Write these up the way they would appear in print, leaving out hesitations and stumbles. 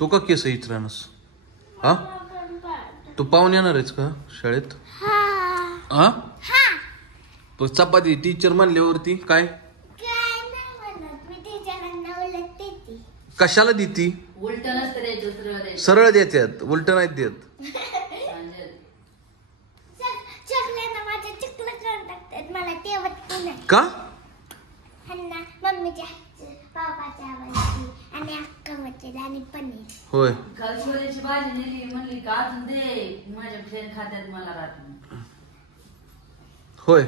तू का केस इचरानस? हा तू पाहून येणार आहेस का शाळेत? हा चपाती टीचर म्हणल्यावरती काय कशाला देती? उलट नसतं सरळ देतात, उलट नाही देत. का होय छोल्याची भाजी नेली म्हणली का अजून दे माझ्या फ्रेंड खात्यात मला राहत होय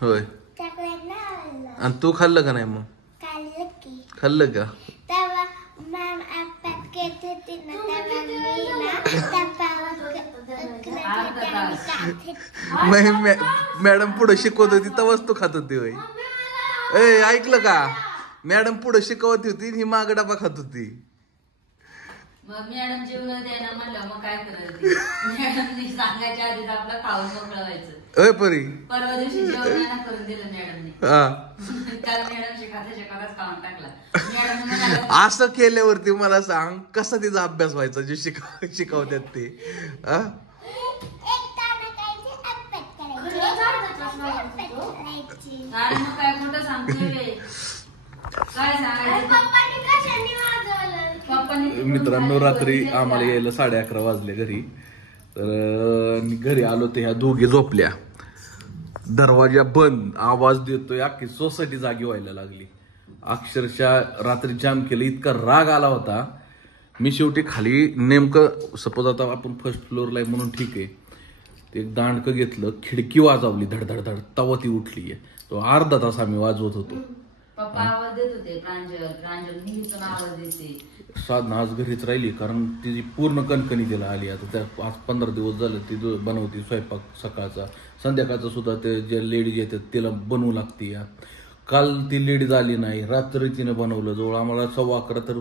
होय आणि तू खाल्लं का नाही? मग खाल्लं का? मॅडम पुढे शिकवत होती तेव्हाच तू खात होती होय? ए ऐकलं का? मॅडम पुढे शिकवत होती ही माग डबा खात होती. मग मॅडम जेवण द्यायला म्हणलं मग काय करायचं? मॅडमनी सांगायच्या आधीच आपलं खाऊन मोकळं व्हायचं. अय परी परवा दिवशी जेवण करून दिलं मॅडमनी. काल मॅडम शिकायलाच खाऊन टाकला. मॅडम असं केल्यावरती मला सांग कसा तिचा अभ्यास व्हायचा जे शिकवतात ते? आणि मग काय खोटं सांगतोय? काय सांगायचं? मित्रांनो रात्री आम्हाला यायला 11:30 वाजले घरी. तर घरी आलो ते ह्या दोघी झोपल्या, दरवाजा बंद, आवाज देतोय, अख्खी सोसायटी जागी व्हायला लागली. अक्षरशः रात्री जाम केलं, इतका राग आला होता. मी शेवटी खाली नेमकं सपोज आता आपण फर्स्ट फ्लोअरला आहे म्हणून ठीक आहे, ते एक दांडकं घेतलं, खिडकी वाजवली धडधडधड, तवा ती उठली. तो अर्धा तास आम्ही वाजवत होतो. पप्पा आवाज देत होते, प्रांजल नेहमीच आवाज देते. साधना आज घरीच राहिली कारण तिची पूर्ण कणकणी तिला आली. आता त्या 5-15 दिवस झाले ती बनवती स्वयंपाक, सकाळचा संध्याकाळचा सुद्धा. ते जे लेडीज येतात तिला बनवू लागते. काल ती लेडीज आली नाही, रात्री तिने बनवलं. जवळ आम्हाला 11:15 तर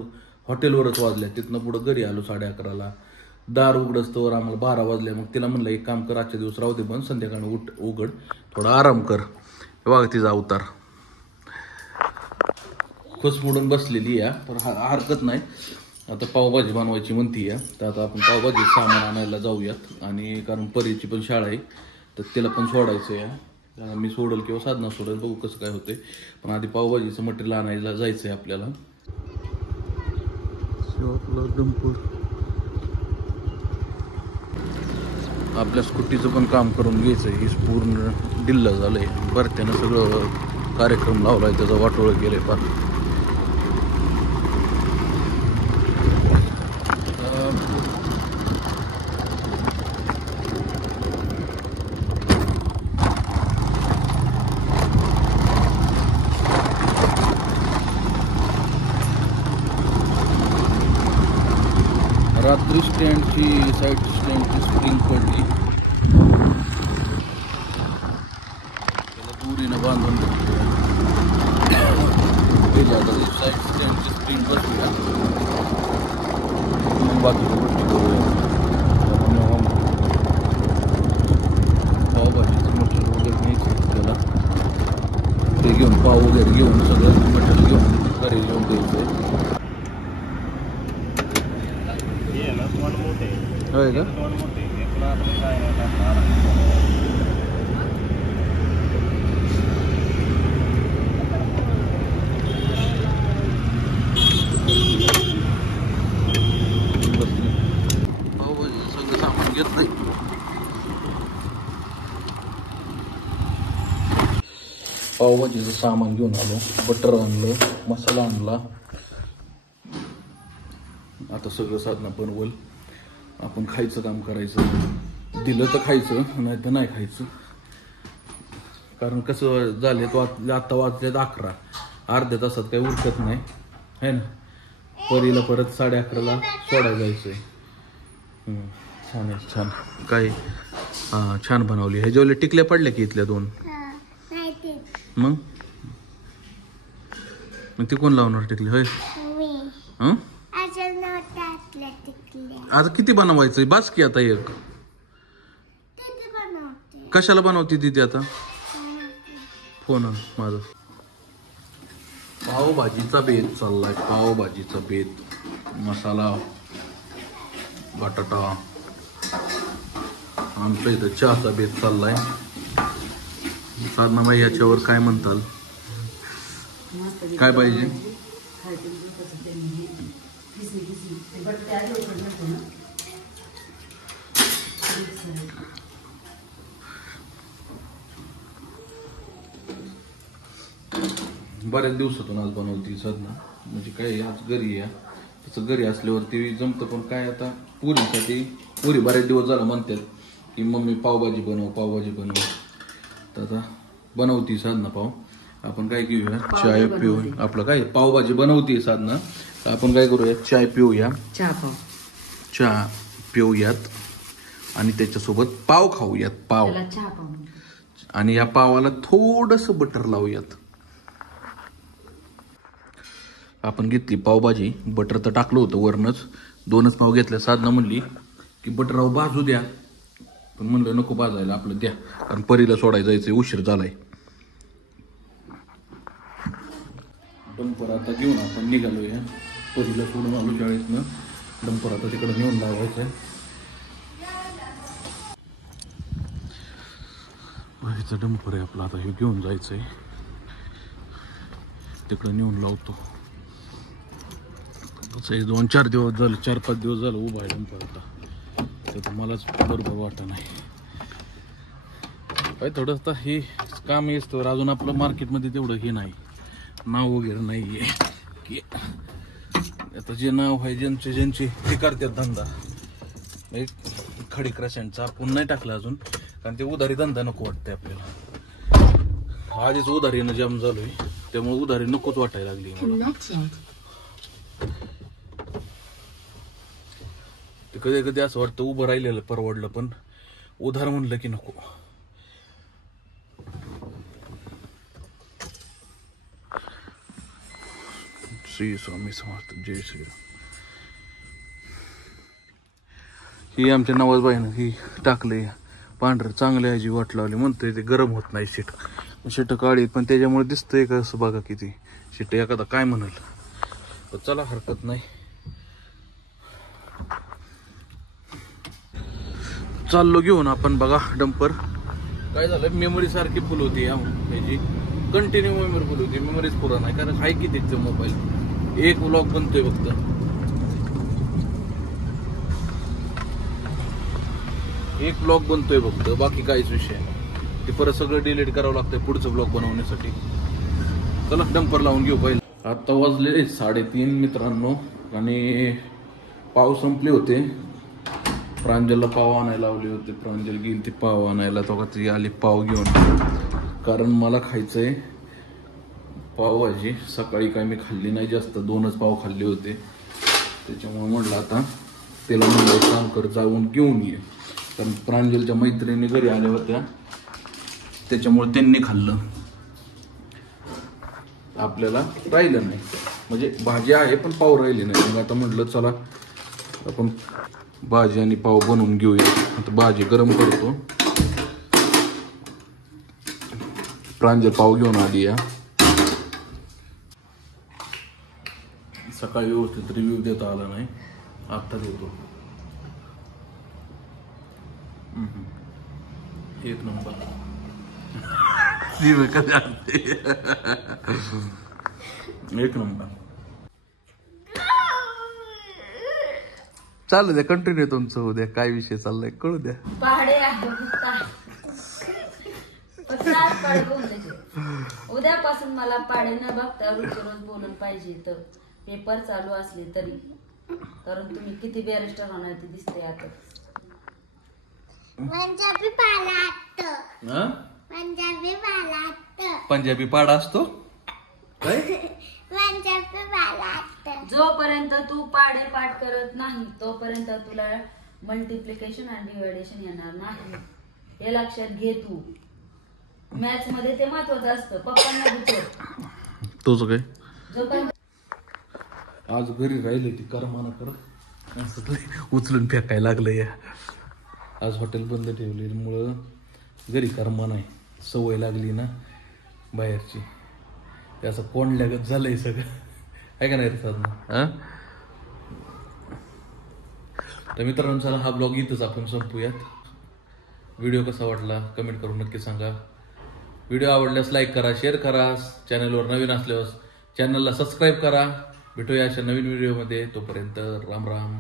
हॉटेलवरच वाजल्या. तिथनं पुढं घरी आलो 11:30ला. दार उघडस्तवर आम्हाला 12 वाजले. मग तिला म्हणलं एक काम कर, आजच्या दिवस राहू दे पण संध्याकाळी उघड, थोडा आराम कर. बघा तिचा अवतार खुस मोडून बसलेली आहे. तर हरकत नाही, आता पावभाजी बनवायची म्हणती आहे. तर आता आपण पावभाजी सामान आणायला जाऊयात. आणि कारण परीची पण शाळा आहे तर तिला पण सोडायचं आहे. मी सोडेल किंवा साधना सोडेल, बघू कसं काय होते. पण आधी पावभाजीचं मटेरियल आणायला जायचं आहे आपल्याला. आपल्या स्कूटीचं पण काम करून घ्यायचं आहे. ही पूर्ण डिल्ल झालंय, भरत्यानं सगळं कार्यक्रम लावलाय, त्याचा वाटोळ गेलंय फार. रात्री स्टँडची साईड स्टँडची स्प्रिंग पडली, त्याला दोरीनं बांधून साईड स्टँडची स्प्रिंग बसली. मग बाकीच्या गोष्टी करूया. पावभाजीचं मटेरियल वगैरे न्यायचं त्याला, ते घेऊन पाव वगैरे घेऊन सगळं मटेरियल घेऊन घरी घेऊन द्यायचं. होय का? सगळं सामान घेतलंय. पावभाजीचं सामान घेऊन आलो, बटर आणलं, मसाला आणला. आता सगळं साधना बनवल, आपण खायचं काम करायचं. दिलं तर खायचं, नाही तर नाही खायचं. कारण कसं झाले तो आता वाजले 11, अर्ध्या तासात काही उरकत नाही है ना. परीला परत 11:30ला सोडायला जायचंय. छान आहे, छान काय. छान बनवली. हे जेवले टिकल्या पडल्या की इथल्या 2. मग ती कोण लावणार टिकली? होय. आता किती बनवायचं? बास की आता एक. कशाला बनवते ती आता? फोन माझा पावभाजीचा बेत चाललाय. पावभाजीचा बेत, मसाला, बटाटा. आमच्या इथं चहाचा बेत चाललाय. साधना बाई याच्यावर काय म्हणताल? काय पाहिजे? बऱ्याच दिवसातून आज बनवती साधना. म्हणजे काय आज घरी आहे. तसं घरी असल्यावरती जमतं, पण काय आता पुरीसाठी, पुरी बऱ्याच दिवस झाला म्हणतात की मम्मी पावभाजी बनव, पावभाजी बनव. तर आता बनवती साधना पाव. आपण काय घेऊया, चाय पिऊ. आपलं काय पावभाजी बनवते साधना, तर आपण काय करूया, चाय पिऊया. चहा पिऊयात आणि त्याच्यासोबत पाव खाऊयात. पाव आणि या पावाला थोडस बटर लावूयात. आपण घेतली पावभाजी, बटर तर टाकलं होतं वरनच. 2च पाव घेतल्या. साधना म्हणली की बटराव भाजू द्या, पण म्हणलं नको भाजायला, आपलं द्या, कारण परीला सोडायला जायचंय, उशीर झालाय. डंपर आता घेऊन आपण निघालोय. परीला सोडून आलो शाळेतनं. डंपर आता तिकडे नेऊन लावायचंय. बाईचं डंपर आहे आपला. आता हे घेऊन जायचंय, तिकडे नेऊन लावतो. 2-4 दिवस झाले, 4-5 दिवस झालं उभा आहे डंपर. आता तर मलाच बरोबर वाटत नाही. काय थोडं आता हे काम असतं अजून. आपलं मार्केटमध्ये तेवढं हे नाही, नाव वगैरे नाही आहे की आता जे नाव आहे, ज्यांचे ते करतात धंदा. एक खडी क्रशांचा आपण नाही टाकला अजून, कारण ते उधारी धंदा नको वाटतंय आपल्याला. आधीच उधारीनं जाम झालोय, त्यामुळे उधारी नकोच वाटायला लागली मला. ते कधी कधी असं वाटतं उभं राहिलेलं परवडलं, पण उधार म्हणलं की नको. श्री स्वामी समर्थ. जय श्रीराम. ही आमच्या नवाजबाईनं ही टाकले पांढरं, चांगल्या ह्याची वाट लावली. म्हणतोय ते गरम होत नाही शीट काढी, पण त्याच्यामुळे दिसतंय का असं बघा किती शीट. एखादा काय म्हणाल, पण चला हरकत नाही. चाललो घेऊन आपण. बघा डंपर काय झालं, मेमरी सारखी फुल होती याची, कंटिन्यू मेमरी फुल होती. मेमरीच पुरा नाही, कारण हाय किती मोबाईल. एक व्लॉग बनतोय फक्त, एक ब्लॉग बनतोय फक्त, बाकी काहीच विषय नाही. ते परत सगळं डिलीट करावं लागतंय पुढचं ब्लॉग बनवण्यासाठी. चला डंपर लावून घेऊ पहिले. आता वाजले 3:30 मित्रांनो, आणि पाव संपले होते. प्रांजलला पाव आणायला लावले होते. प्रांजल गेली ती पाव आणायला, तो ती आली पाव घेऊन, कारण मला खायचंय पावभाजी. सकाळी काय मी खाल्ली नाही जास्त, 2च पाव खाल्ले होते. त्याच्यामुळे म्हटलं आता त्याला म्हणलं काम कर, जाऊन घेऊन ये. कारण प्रांजलच्या मैत्रिणी घरी आल्या होत्या, त्याच्यामुळे त्यांनी खाल्लं, आपल्याला राहिलं नाही. म्हणजे भाजी आहे पण पाव राहिले नाही. मग आता म्हटलं चला आपण भाजी आणि पाव बनवून घेऊया. आता भाजी गरम करतो. प्रांजल पाव घेऊन आली या. सकाळी व्यवस्थित रिव्ह्यू देता आला नाही, आत्ता देतो. एक नंबर. एक नंबर. चालू द्या, कंटिन्यू तुमचं होऊ द्या. काय विषय चाललाय कळू द्या. उद्यापासून मला पाडे न बघता रोज बोलून पाहिजे. तर पेपर चालू असले तरी, कारण तुम्ही किती बॅरिस्टर होणार ते दिसते आता. पंजाबी पाडा असतो काय? जोपर्यंत तू पाडे पाठ करत नाही तोपर्यंत तुला मल्टिप्लिकेशन आणि डिव्हायडेशन येणार नाही, हे लक्षात घे. तू मॅथ्स मध्ये ते महत्वाचं असतं. पप्पांना विचार. तुझं काय आज घरी राहिले ती करमाना कर उचलून फेकायला लागलं या. आज हॉटेल बंद ठेवल्यामुळं घरी करमा नाही, सवय लागली ना बाहेरची. ते असं कोंडल्यागत झालंय सगळं आहे का नाही रे साधना? तर मित्रांनो चला हा ब्लॉग इथंच आपण संपूयात. व्हिडिओ कसा वाटला कमेंट करून नक्की सांगा. व्हिडिओ आवडल्यास लाईक करा, शेअर करा. चॅनलवर नवीन असल्यास चॅनलला सबस्क्राईब करा. भेटूया अशा नवीन व्हिडिओमध्ये. तोपर्यंत राम राम.